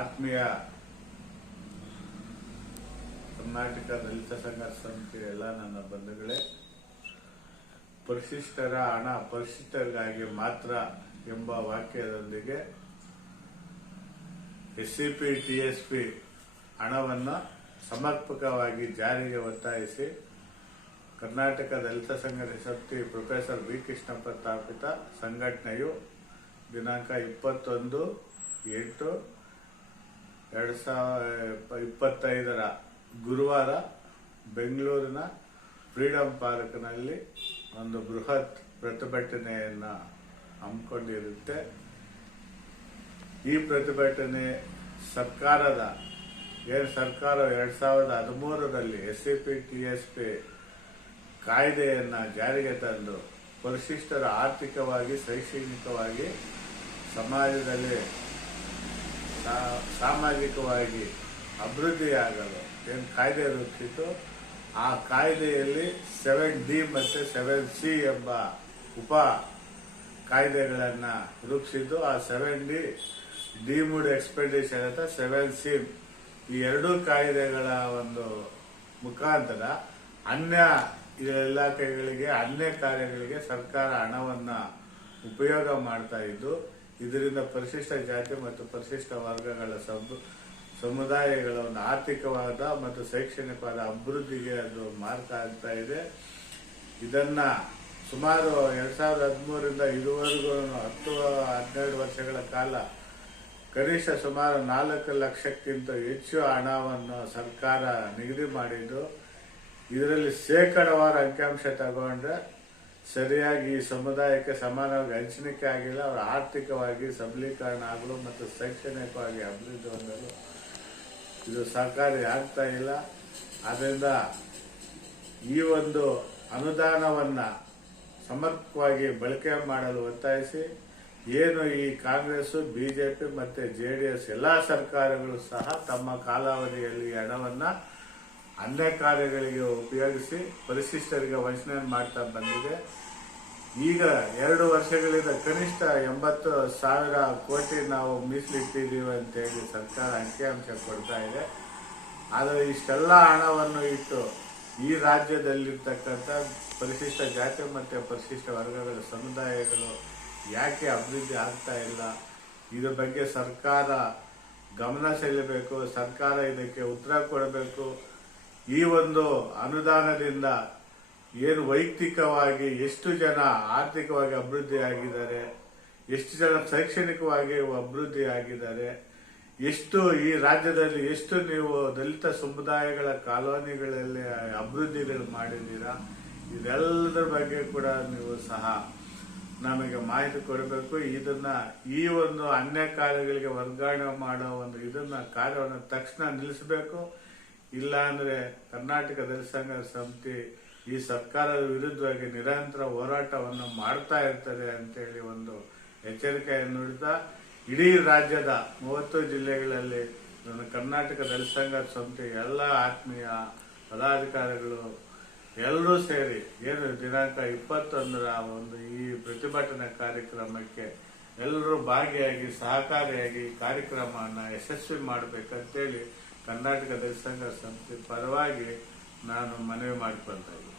ಆತ್ಮೀಯ ಕರ್ನಾಟಕ ದಲಿತ ಸಂಘ ಸಮಿತಿ ಎಲ್ಲ ನನ್ನ ಬಂಧುಗಳೇ, ಪರಿಶಿಷ್ಟರ ಹಣ ಪರಿಶಿಷ್ಟರಿಗಾಗಿ ಮಾತ್ರ ಎಂಬ ವಾಕ್ಯದೊಂದಿಗೆ ಎಸ್ಸಿಪಿ, ಟಿಎಸ್ಪಿ ಹಣವನ್ನು ಸಮರ್ಪಕವಾಗಿ ಜಾರಿಗೆ ಒತ್ತಾಯಿಸಿ ಕರ್ನಾಟಕ ದಲಿತ ಸಂಘರ್ಷ ಸಮಿತಿ ಪ್ರೊಫೆಸರ್ ಬಿ ಕೃಷ್ಣಪ್ಪ ಸ್ಥಾಪಿತ ಸಂಘಟನೆಯು ದಿನಾಂಕ ಇಪ್ಪತ್ತೊಂದು ಎಂಟು ಎರಡು ಸಾವಿರ ಇಪ್ಪತ್ತೈದರ ಗುರುವಾರ ಬೆಂಗಳೂರಿನ ಫ್ರೀಡಂ ಪಾರ್ಕ್ನಲ್ಲಿ ಒಂದು ಬೃಹತ್ ಪ್ರತಿಭಟನೆಯನ್ನು ಹಮ್ಮಿಕೊಂಡಿರುತ್ತೆ. ಈ ಪ್ರತಿಭಟನೆ ಸರ್ಕಾರದ, ಏನು ಸರ್ಕಾರ ಎರಡ್ ಸಾವಿರದ ಹದಿಮೂರರಲ್ಲಿ S C P, T S P ಕಾಯ್ದೆಯನ್ನು ಜಾರಿಗೆ ತಂದು ಪರಿಶಿಷ್ಟರ ಆರ್ಥಿಕವಾಗಿ, ಶೈಕ್ಷಣಿಕವಾಗಿ ಸಮಾಜದಲ್ಲಿ ಸಾಮಾಜಿಕವಾಗಿ ಅಭಿವೃದ್ಧಿಯಾಗಲು ಏನು ಕಾಯ್ದೆ ರೂಪಿಸಿತು ಆ ಕಾಯ್ದೆಯಲ್ಲಿ ಸೆವೆನ್ ಡಿ ಮತ್ತು ಸೆವೆನ್ ಸಿ ಎಂಬ ಉಪ ಕಾಯ್ದೆಗಳನ್ನು ರೂಪಿಸಿದ್ದು, ಆ ಸೆವೆನ್ ಡಿ ಡಿಮೂಡ್ ಎಕ್ಸ್ಪೆಂಡಿಚರ್ ಅಂತ ಸೆವೆನ್ ಸಿ ಈ ಎರಡೂ ಕಾಯ್ದೆಗಳ ಒಂದು ಮುಖಾಂತರ ಅನ್ಯ ಇಲಾಖೆಗಳಿಗೆ ಅನ್ಯ ಕಾರ್ಯಗಳಿಗೆ ಸರ್ಕಾರ ಹಣವನ್ನು ಉಪಯೋಗ ಮಾಡ್ತಾ ಇದ್ದು ಇದರಿಂದ ಪರಿಶಿಷ್ಟ ಜಾತಿ ಮತ್ತು ಪರಿಶಿಷ್ಟ ವರ್ಗಗಳ ಸಬ್ ಸಮುದಾಯಗಳ ಒಂದು ಆರ್ಥಿಕವಾದ ಮತ್ತು ಶೈಕ್ಷಣಿಕವಾದ ಅಭಿವೃದ್ಧಿಗೆ ಅದು ಮಾರ್ಗ ಆಗ್ತಾ ಇದೆ. ಇದನ್ನ ಸುಮಾರು ಎರಡ್ ಸಾವಿರದ ಹದಿಮೂರರಿಂದ ಇದುವರೆಗೂ ಹತ್ತು, ಹನ್ನೆರಡು ವರ್ಷಗಳ ಕಾಲ ಕನಿಷ್ಠ ಸುಮಾರು ನಾಲ್ಕು ಲಕ್ಷಕ್ಕಿಂತ ಹೆಚ್ಚು ಹಣವನ್ನು ಸರ್ಕಾರ ನಿಗದಿ ಮಾಡಿದ್ದು. ಇದರಲ್ಲಿ ಶೇಕಡವಾರು ಅಂಕಿಅಂಶ ತಗೊಂಡ್ರೆ ಸರಿಯಾಗಿ ಸಮುದಾಯಕ್ಕೆ ಸಮಾನವಾಗಿ ಹಂಚಿಕೆ ಆಗಿಲ್ಲ, ಅವರು ಆರ್ಥಿಕವಾಗಿ ಸಬಲೀಕರಣ ಆಗಲು ಮತ್ತು ಶೈಕ್ಷಣಿಕವಾಗಿ ಅಭಿವೃದ್ಧಿ ಹೊಂದಲು ಇದು ಸರ್ಕಾರ ಆಗ್ತಾ ಇಲ್ಲ. ಆದ್ದರಿಂದ ಈ ಒಂದು ಅನುದಾನವನ್ನು ಸಮರ್ಪಕವಾಗಿ ಬಳಕೆ ಮಾಡಲು ಒತ್ತಾಯಿಸಿ, ಏನು ಈ ಕಾಂಗ್ರೆಸ್ ಬಿಜೆಪಿ ಡಿ ಎಸ್ ಎಲ್ಲ ಸರ್ಕಾರಗಳು ಸಹ ತಮ್ಮ ಕಾಲಾವಧಿಯಲ್ಲಿ ಹಣವನ್ನ ಅನ್ಯ ಕಾರ್ಯಗಳಿಗೆ ಉಪಯೋಗಿಸಿ ಪರಿಶಿಷ್ಟರಿಗೆ ವಂಚನೆ ಮಾಡ್ತಾ ಬಂದಿದೆ. ಈಗ ಎರಡು ವರ್ಷಗಳಿಂದ ಕನಿಷ್ಠ ಎಂಬತ್ತು ಸಾವಿರ ಕೋಟಿ ನಾವು ಮೀಸಲಿಟ್ಟಿದ್ದೀವಿ ಅಂತೇಳಿ ಸರ್ಕಾರ ಅಂಕಿಅಂಶ ಕೊಡ್ತಾ ಇದೆ. ಆದರೆ ಇಷ್ಟೆಲ್ಲ ಹಣವನ್ನು ಇಟ್ಟು ಈ ರಾಜ್ಯದಲ್ಲಿರ್ತಕ್ಕಂಥ ಪರಿಶಿಷ್ಟ ಜಾತಿ ಮತ್ತು ಪರಿಶಿಷ್ಟ ವರ್ಗಗಳ ಸಮುದಾಯಗಳು ಯಾಕೆ ಅಭಿವೃದ್ಧಿ ಆಗ್ತಾ ಇಲ್ಲ? ಇದ್ರ ಬಗ್ಗೆ ಸರ್ಕಾರ ಗಮನ ಸೆಳೆಯಬೇಕು, ಸರ್ಕಾರ ಇದಕ್ಕೆ ಉತ್ತರ ಕೊಡಬೇಕು. ಈ ಒಂದು ಅನುದಾನದಿಂದ ಏನು ವೈಯಕ್ತಿಕವಾಗಿ ಎಷ್ಟು ಜನ ಆರ್ಥಿಕವಾಗಿ ಅಭಿವೃದ್ಧಿ ಆಗಿದ್ದಾರೆ, ಎಷ್ಟು ಜನ ಶೈಕ್ಷಣಿಕವಾಗಿ ಅಭಿವೃದ್ಧಿ ಆಗಿದ್ದಾರೆ, ಎಷ್ಟು ಈ ರಾಜ್ಯದಲ್ಲಿ ಎಷ್ಟು ನೀವು ದಲಿತ ಸಮುದಾಯಗಳ ಕಾಲೋನಿಗಳಲ್ಲಿ ಅಭಿವೃದ್ಧಿಗಳು ಮಾಡಿದ್ದೀರಾ, ಇದೆಲ್ಲದರ ಬಗ್ಗೆ ಕೂಡ ನೀವು ಸಹ ನಮಗೆ ಮಾಹಿತಿ ಕೊಡಬೇಕು. ಇದನ್ನ ಈ ಒಂದು ಅನ್ಯ ಕಾರ್ಯಗಳಿಗೆ ವರ್ಗಾವಣೆ ಮಾಡೋ ಒಂದು ಇದನ್ನ ಕಾರ್ಯವನ್ನು ತಕ್ಷಣ ನಿಲ್ಲಿಸಬೇಕು. ಇಲ್ಲ ಅಂದ್ರೆ ಕರ್ನಾಟಕ ದಲಿತ ಸಂಘ ಸಮಿತಿ ಈ ಸರ್ಕಾರದ ವಿರುದ್ಧವಾಗಿ ನಿರಂತರ ಹೋರಾಟವನ್ನು ಮಾಡ್ತಾ ಇರ್ತದೆ ಅಂತೇಳಿ ಒಂದು ಎಚ್ಚರಿಕೆಯನ್ನು ಹಿಡಿದಾ ಇಡೀ ರಾಜ್ಯದ ಮೂವತ್ತು ಜಿಲ್ಲೆಗಳಲ್ಲಿ ನನ್ನ ಕರ್ನಾಟಕ ದಲಿತ ಸಂಘ ಸಂಸ್ಥೆ ಎಲ್ಲ ಆತ್ಮೀಯ ಪದಾಧಿಕಾರಿಗಳು ಎಲ್ಲರೂ ಸೇರಿ ಏನು ದಿನಾಂಕ ಇಪ್ಪತ್ತೊಂದರ ಒಂದು ಈ ಪ್ರತಿಭಟನಾ ಕಾರ್ಯಕ್ರಮಕ್ಕೆ ಎಲ್ಲರೂ ಭಾಗಿಯಾಗಿ ಸಹಕಾರಿಯಾಗಿ ಕಾರ್ಯಕ್ರಮವನ್ನು ಯಶಸ್ವಿ ಮಾಡಬೇಕಂತೇಳಿ ಕರ್ನಾಟಕ ದಲಿತ ಸಂಘ ಸಂಸ್ಥೆ ಪರವಾಗಿ ನಾನು ಮನವಿ ಮಾಡಿಕೊಳ್ತಾ ಇದ್ದೀನಿ